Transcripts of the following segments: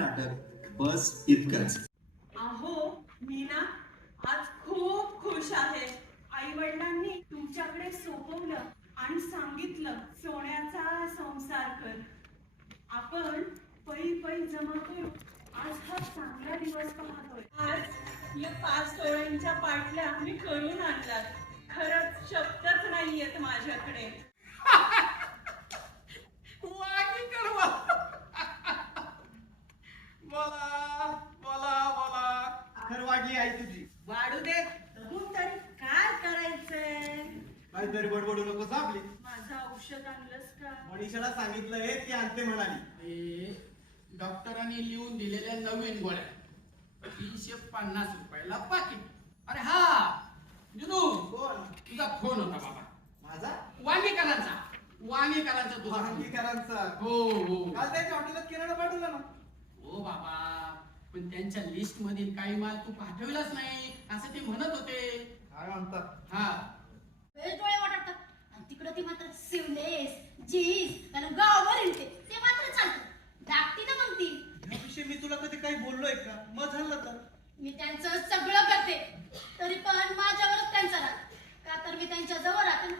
नाटक. बस इतकंच. अहो मी ना आज खूप खुश आहे. आई वडिलांनी तुमच्याकडे सोपवलं आणि सांगितलं सोन्याचा संसार कर. आपण पै पै जमा करू. आज हा चांगला दिवस पाहतोय. आज या पाच सोळ्यांच्या पाटल्या मी करून आणलात खरंच शब्दच नाहीयेत माझ्याकडे वागी कडवा बोला बोला बोला खरवाडली आई तुझी. वाढू दे. बघून तरी काय करायचंय? काहीतरी बडबडू नको आपली माझं औषध आणलंस का? मनीषाला सांगितलंय ती आणते म्हणाली. हे डॉक्टरांनी लिहून दिलेल्या नवीन गोळ्या. तीनशे पन्नास रुपयाला पाकिट अरे हा जुनू कोण तुझा फोन होता बाबा. माझा? वांगीकरांचा. वांगीकरांचा तुझा phone. वांगीकरांचा. हो हो. काल त्याच्या हॉटेलात किराणा पाठवला ना. हो बाबा. पण त्यांच्या लिस्ट मधील काही माल तू पाठवलाच नाही असं ते म्हणत होते. काय म्हणतात? हा. वेळ डोळे वाटतात आणि तिकडं ती मात्र सिवलेस जीन्स कारण गावावर येते ते मात्र चालतं. डाकती ना मग ती याविषयी मी तुला कधी काही बोललोय का? मग झालं तर. मी त्यांचं सगळं करते. तरी पण माझ्यावरच त्यांचा राग. का तर मी त्यांच्या जवळ राहते ना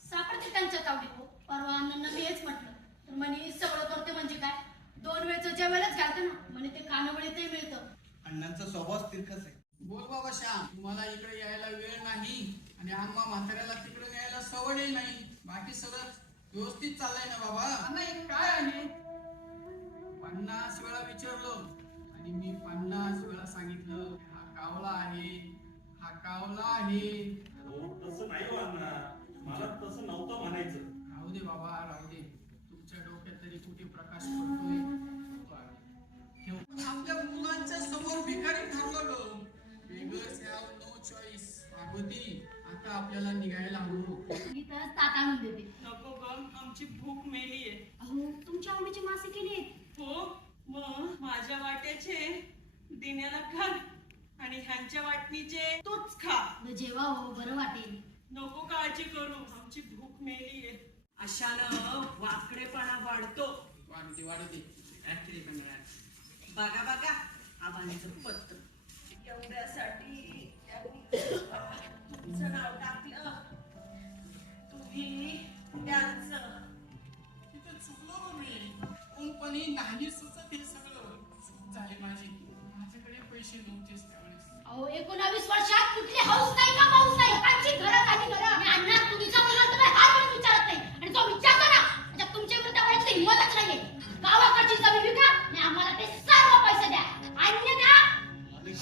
सापडते त्यांच्या तावडीत हो परवा अण्णांना मी हेच म्हटलं तर म्हणे सगळं करते म्हणजे काय दोन वेळचं जेवायलाच घालते ना म्हणे ते खाणं ते मिळतं अण्णांचा स्वभाव तिरकस आहे बोल बाबा श्याम तुम्हाला इकडे यायला वेळ नाही आणि आम्हा म्हाताऱ्याला तिकडे न्यायला सवडही नाही. बाकी सगळं व्यवस्थित चाललंय ना बाबा? नाही काय आहे? पन्नास वेळा विचारलो आणि मी पन्नास वेळा सांगितलं हा कावला आहे हा कावला आहे. हो तसं नाही हो मला तसं नव्हतं म्हणायचं. राहू दे बाबा राहू दे. तुमच्या डोक्यात तरी कुठे प्रकाश पडतोय? आपल्या मुलांच्या समोर भिकारी ग हॅव नो चॉईस पार्वती आपल्याला निघायला हवं मी तर ताट आणून देते. नको ग आमची भूक मेलीये अहो तुमच्या आवडीची मासे केली आहेत. हो मग माझ्या वाट्याचे दिण्याला घाल आणि ह्यांच्या वाटणीचे तूच खा. न जेव्हा हो बरं वाटेल. नको काळजी करू आमची भूक मेलीये अशानं वाकडेपणा वाढतो. वाढते वाढते. पण. बघा बघा आबांचं पत्र एवढ्यासाठी त्यांनी तुमचं नाव टाकलं. तुम्ही त्यांचं. तिथं चुकलो गं मी. कोणपणी नाही सुचत हे सगळं. चूक झाली माझी. माझ्याकडे पैसे नव्हतेच त्यावेळेस. अहो एकोणावीस वर्षात कुठली हाऊस नाही का पाऊस नाही? लोकांची घरं झाली घरं. आणि अण्णा तुमचा मुलगा तर हार पण विचारत नाही. आणि तो विचारतो ना म्हणजे तुमच्या विरुद्ध बोलायची हिंमतच नाहीये. गावाकडची जमीन विका आणि आम्हाला ते सर्व पैसे द्या. अन्यथा मी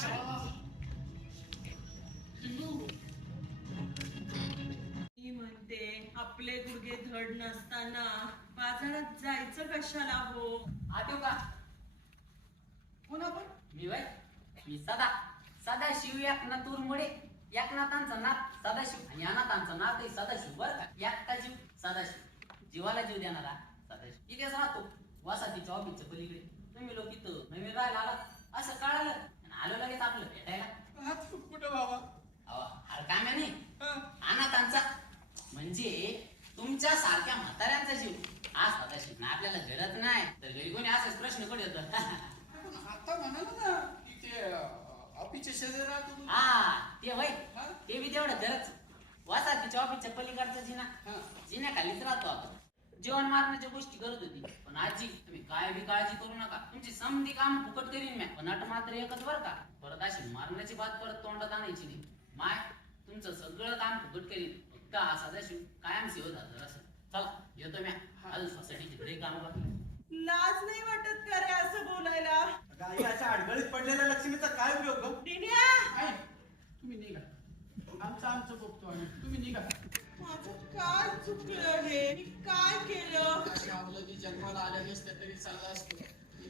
आपले गुडघे धड नसताना बाजारात जायचं कशाला हो? आठव का? कोण आपण? मी वय मी सदा. सदा शिव एकनाथूर मुळे एकनाथांचा नाथ सदाशिव आणि अनाथांचा नाथ सदाशिव बर का? एकटा जीव सदाशिव. जीवाला जीव देणारा सदाशिव. इथेच राहतो. वासातीच्या ऑफिसच्या पलीकडे. तुम्ही लोक इथं नवीन राहायला आलात. असं कळालं आणि आलो लगेच आपलं भेटायला. कुठं बाबा अहो हळकाम्याने हं. अनाथांचा म्हणजे तुमच्या सारख्या म्हाताऱ्यांचा जीव हा सदाशिव ना आपल्याला घडत नाही तर घरी कोणी असाच प्रश्न पडत होता आपण आता म्हणाल ना की ते ऑफिसच्या शेजारी राहतो म्हणून. हा ते वय हा? ते बी तेवढं खरंच वाचा तिच्या ऑफिसच्या पलीकडचा जिना. हा. जिन्याखालीच राहतो आपण. जेवण मारण्याच्या गोष्टी करत होती. पण आजी तुम्ही काय बी काळजी करू नका. तुमची समधी काम फुकट करीन मी पण अट मात्र एकच बर का? परत अशी मारण्याची बात परत तोंडात आणायची नाही. माय तुमचं सगळं काम फुकट करीन. फक्त हा सदाशिव कायम सेवत हजर असं. चला येतो मी अजून सोसायटीचे घरी काम बाकी लाज नाही वाटत का रे असं बोलायला गाई अशा अडगळीत पडलेल्या लक्ष्मीचा काय उपयोग ग दिन्या आहे. तुम्ही निघा आमचं आमचं बघतो आम्ही तुम्ही निघा माझं काय चुकलं हे मी काय केलं अशी अवलगी नसत्या तरी चालला असतो.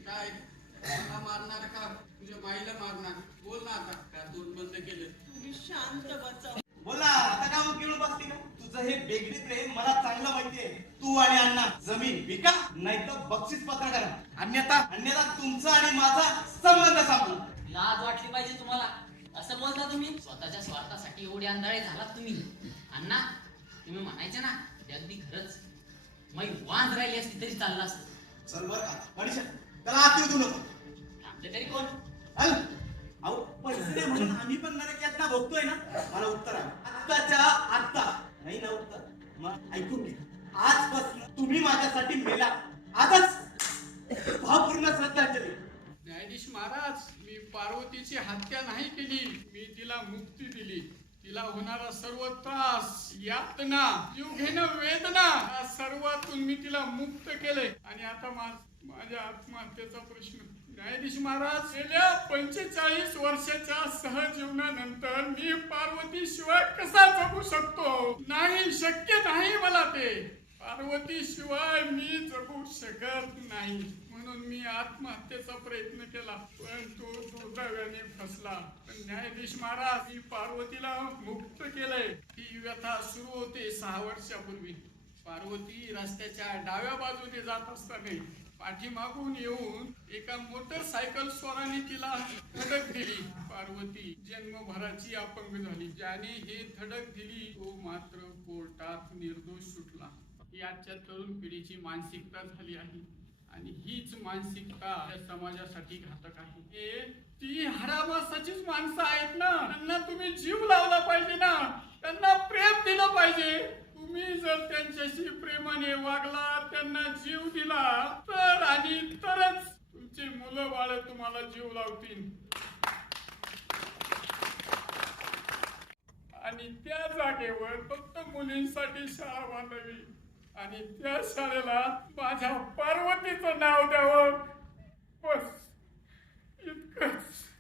काय मला मारणार का? तुझ्या माईला मारणार. बोल ना आता. का दोन बंद केलं तुम्ही शांत बचाव बोला आता का मग घेऊन बसती का तुझं हे बेगडी प्रेम मला चांगलं माहितीये. तू आणि अण्णा जमीन विका नाही तर बक्षीस पत्र करा अन्यथा अन्यथा तुमचा आणि माझा संबंध संपला लाज वाटली पाहिजे तुम्हाला. असं बोलता तुम्ही? स्वतःच्या स्वार्थासाठी एवढे अंधाळे झालात तुम्ही. अण्णा तुम्ही म्हणायचे ना ते अगदी खरंच. मै वांज राहिली असती तरी चाललं असतं. चल बर का. मनीषा त्याला आत येऊ देऊ नको. तरी कोण? अल, अहो पैसे म्हणून आम्ही पण नरक यातना भोगतोय ना. मला उत्तर आहे. आत्ताच्या आत्ता. नाही ना उत्तर? मग ऐकून घे. आजपासून तुम्ही माझ्यासाठी मेला. आजच. भावपूर्ण श्रद्धांजली. न्यायाधीश महाराज मी पार्वतीची हत्या नाही केली. मी तिला मुक्ती दिली. तिला होणारा सर्व त्रास यातना जीव घेणं वेदना या सर्वातून मी तिला मुक्त केले आणि आता माझ्या आत्महत्येचा प्रश्न. न्यायाधीश महाराज गेल्या पंचेचाळीस वर्षाच्या सहजीवनानंतर मी पार्वती शिवाय कसा जगू शकतो? नाही शक्य नाही मला ते. पार्वती शिवाय मी जगू शकत नाही. म्हणून मी आत्महत्येचा प्रयत्न केला पण तो दुर्दैवाने फसला. न्यायाधीश महाराज ही पार्वतीला मुक्त केलंय. ही व्यथा सुरू होते सहा वर्षापूर्वी. पार्वती रस्त्याच्या डाव्या बाजूने जात असताना पाठीमागून येऊन एका मोटरसायकल स्वाराने तिला धडक दिली. पार्वती जन्मभराची अपंग झाली. ज्याने हे धडक दिली तो मात्र कोर्टात निर्दोष सुटला. ही आजच्या तरुण पिढीची मानसिकता झाली आहे. आणि हीच मानसिकता समाजासाठी घातक आहे. ती हरामासाचीच माणसं आहेत ना. त्यांना तुम्ही जीव लावला पाहिजे ना. त्यांना प्रेम दिलं पाहिजे. तुम्ही जर त्यांच्याशी प्रेमाने वागला त्यांना जीव दिला तर आणि तरच तुमची मुलं बाळ तुम्हाला जीव लावतील. आणि त्या जागेवर फक्त मुलींसाठी शाळा बांधावी. आणि त्या शाळेला माझ्या पार्वतीचं नाव द्यावं. बस. इतकंच.